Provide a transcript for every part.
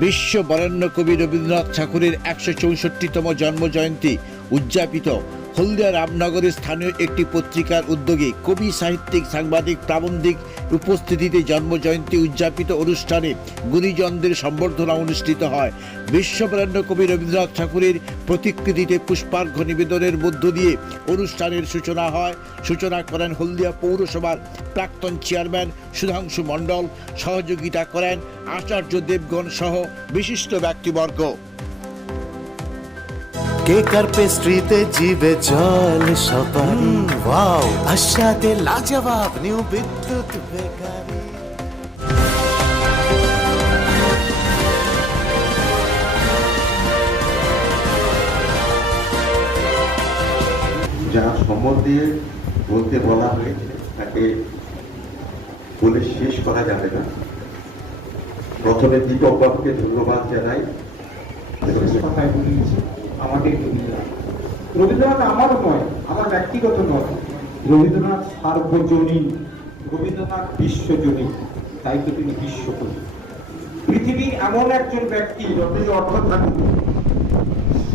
বিশ্ব বরেণ্য কবি রবীন্দ্রনাথ ঠাকুরের একশো চৌষট্টিতম জন্মজয়ন্তী উদযাপিত হলদিয়া রামনগরের স্থানীয় একটি পত্রিকার উদ্যোগে কবি, সাহিত্যিক, সাংবাদিক, প্রাবন্ধিক উপস্থিতিতে জন্মজয়ন্তী উদযাপিত অনুষ্ঠানে গুণীজনদের সম্বর্ধনা অনুষ্ঠিত হয়। বিশ্ববরেণ্য কবি রবীন্দ্রনাথ ঠাকুরের প্রতিকৃতিতে পুষ্পার্ঘ নিবেদনের মধ্য দিয়ে অনুষ্ঠানের সূচনা হয়। সূচনা করেন হলদিয়া পৌরসভার প্রাক্তন চেয়ারম্যান সুধাংশু মণ্ডল। সহযোগিতা করেন আচার্য দেবগণ সহ বিশিষ্ট ব্যক্তিবর্গ। কেকার পেস্ট্রিতে জিবে জল সপারি ওয়াও আশাতে লাজবাব নিউ বিদ্যুৎ বেকারি। যার সম্বন্ধে বলতে বলা হয়েছে তাকে বলে শেষ করা যাবে না। প্রথমে দীপক বাবুকে ধন্যবাদ জানাই। কথায় বলিয়েছে আমাদের রবীন্দ্রনাথ রবীন্দ্রনাথ আমারও নয়, আমার ব্যক্তিগত নয়। রবীন্দ্রনাথ সার্বজনীন, রবীন্দ্রনাথ বিশ্বজনীন, তাই তো তিনি বিশ্বকবি। পৃথিবীর এমন একজন ব্যক্তি, যতই অর্থ থাকুক,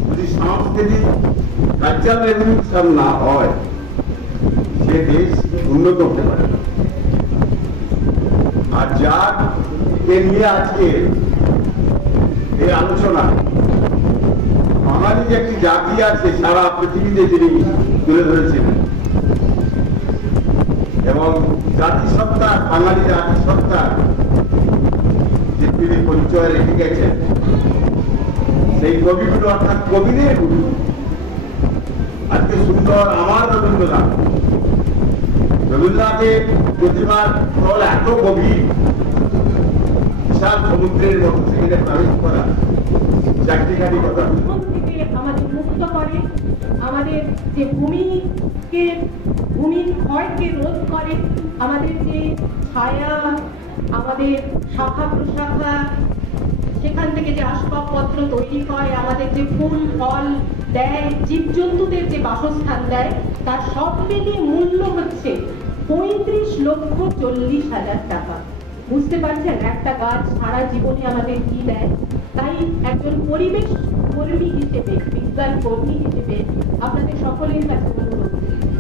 যদি সাংস্কৃতিক কালচার রেভলিউশন না হয়, সে দেশ উন্নত হতে পারে আর যার নিয়ে আজকে এই আলোচনা বাঙালি যে একটি জাতি আছে, সারা পৃথিবীতে তিনি তুলে ধরেছিলেন এবং জাতিসত্তা, বাঙালি জাতিসত্তা, যে তিনি পরিচয় রেখে গেছেন, সেই কবিগুলো অর্থাৎ কবিদের আজকে সুন্দর আমার রবীন্দ্রনাথ। রবীন্দ্রনাথের প্রতিমার ফল এত গভীর, বিশাল সমুদ্রের মতো সেখানে প্রবেশ করা চাকরিকারী কথা জীবন থেকে আমাদের মুক্ত করে আমাদের যে ভূমিকে, ভূমির ক্ষয়কে রোধ করে আমাদের যে ছায়া, আমাদের শাখা প্রশাখা, সেখান থেকে যে আসবাবপত্র তৈরি হয়, আমাদের যে ফুল, ফল দেয়, জীবজন্তুদের যে বাসস্থান দেয়, তার সব মিলিয়ে মূল্য হচ্ছে পঁয়ত্রিশ লক্ষ চল্লিশ হাজার টাকা। বুঝতে পারছেন? একটা গাছ সারা জীবনে আমাদের কি দেয়? তাই একজন পরিবেশ কর্মী হিসেবে বিজ্ঞান কর্মী হিসেবে আপনাদের সকলের কাছে অনুরোধ।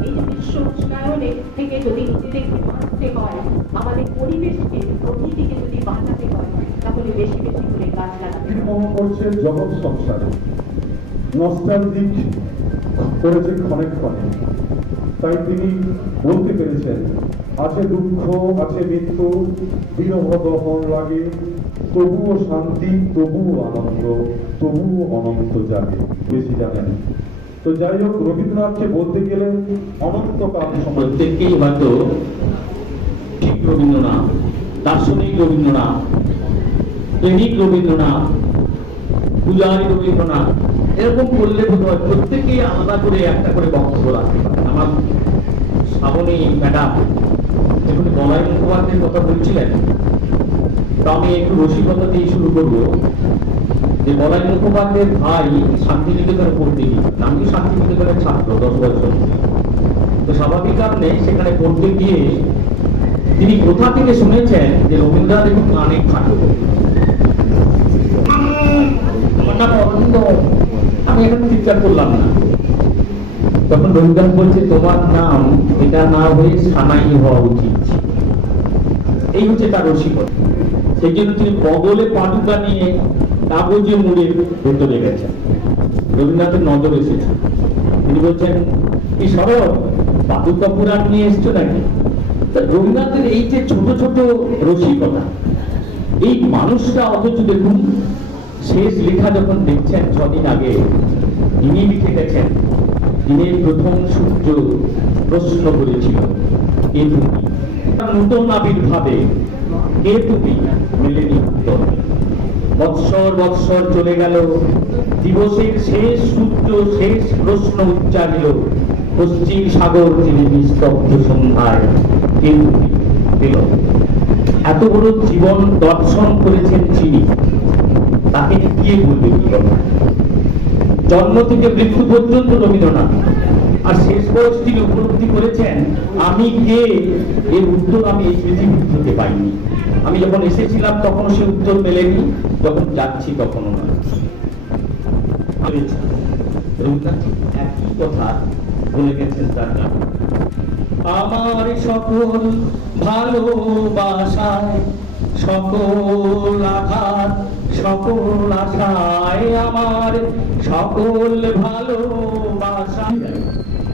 এই যে বিশ্ব উষ্ণায়নে থেকে যদি নিজেদেরকে বাঁচতে হয় আমাদের পরিবেশকে প্রকৃতিকে যদি বাঁচাতে হয় তাহলে বেশি বেশি করে গাছ লাগাতে। মনে করছে জগৎ সংসারে। নস্টালজিক করেছে ক্ষণে ক্ষণে। তাই তিনি বলতে পেরেছেন, আছে দুঃখ, আছে মৃত্যু বিরহ দহন লাগে, তবুও শান্তি, তবুও আনন্দ, তবুও অনন্ত জাগে। বেশি জানেন তো যাই হোক, রবীন্দ্রনাথকে বলতে গেলে অনন্তকাল প্রত্যেককেই হয়তো ঠিক রবীন্দ্রনাথ, দার্শনিক রবীন্দ্রনাথ, প্রেমিক রবীন্দ্রনাথ, পূজারী রবীন্দ্রনাথ এরকম করলে বোধ হয় প্রত্যেকেই আলাদা করে একটা করে বক্তব্য রাখতে পারে আমার শ্রাবণী ম্যাডাম যখন বলাই মুখোপাধ্যায়ের কথা বলছিলেন, তো আমি একটু রসিকতা দিয়ে শুরু করব যে বলাই মুখোপাধ্যায়ের ভাই শান্তিনিকেতনে পড়তে গিয়েছিলেন আমি শান্তিনিকেতনের ছাত্র, দশ বছর তো স্বাভাবিক কারণে সেখানে পড়তে গিয়ে তিনি কোথা থেকে শুনেছেন যে রবীন্দ্রনাথ একটু অনেক নাম অরবিন্দ। আমি এখানে চিৎকার করলাম না। তখন রবীন্দ্রনাথ বলছে, তোমার নাম, এটা না হয়ে সানাই হওয়া উচিত। এই হচ্ছে তার রসিকতা। সেই জন্য তিনি বগলে পাদুকা নিয়ে কাগজে মুড়ে ভেতরে গেছেন। রবীন্দ্রনাথের নজর এসেছে। তিনি বলছেন, কি সরব? পাদুকা পুরাণ নিয়ে এসছো নাকি? রবীন্দ্রনাথের এই যে ছোট ছোট রসিকতা, এই মানুষটা অথচ দেখুন শেষ লেখা যখন দেখছেন ছদিন আগে ইনি লিখে গেছেন, দিনের প্রথম সূর্য প্রশ্ন করেছিল, কে তুমি? নূতন আবির্ভাবে, কে তুমি? বৎসর বৎসর চলে গেল, দিবসের শেষ সূর্য শেষ প্রশ্ন উচ্চারিল, পশ্চিম সাগর তিনি নিস্তব্ধ সন্ধ্যায়, কে তুমি? পেল। এত বড় জীবন দর্শন করেছেন চিনি তাকে বলবে কি কথা? জন্ম থেকে মৃত্যু পর্যন্ত রবীন্দ্রনাথ আর শেষ বয়স তিনি উপলব্ধি করেছেন, আমি কে এর উত্তর আমি এই পৃথিবী থেকে পাইনি আমি যখন এসেছিলাম তখন সে উত্তর মেলেনি, যখন যাচ্ছি তখনও না রবীন্দ্রনাথ একই কথা বলে গেছেন তার। আমার সকল ভালোবাসায় সকল আঘাত সকল আশায় আমার সকল ভালোবাসা।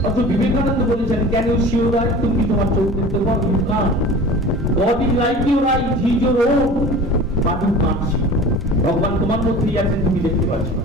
অথচ বিবেকানন্দ বলেছেন কেন আই তুমি তোমার চোখ দেখতে পাও না God is like your eye he is your you ভগবান তোমার মধ্যেই আছেন, তুমি দেখতে পাচ্ছ না।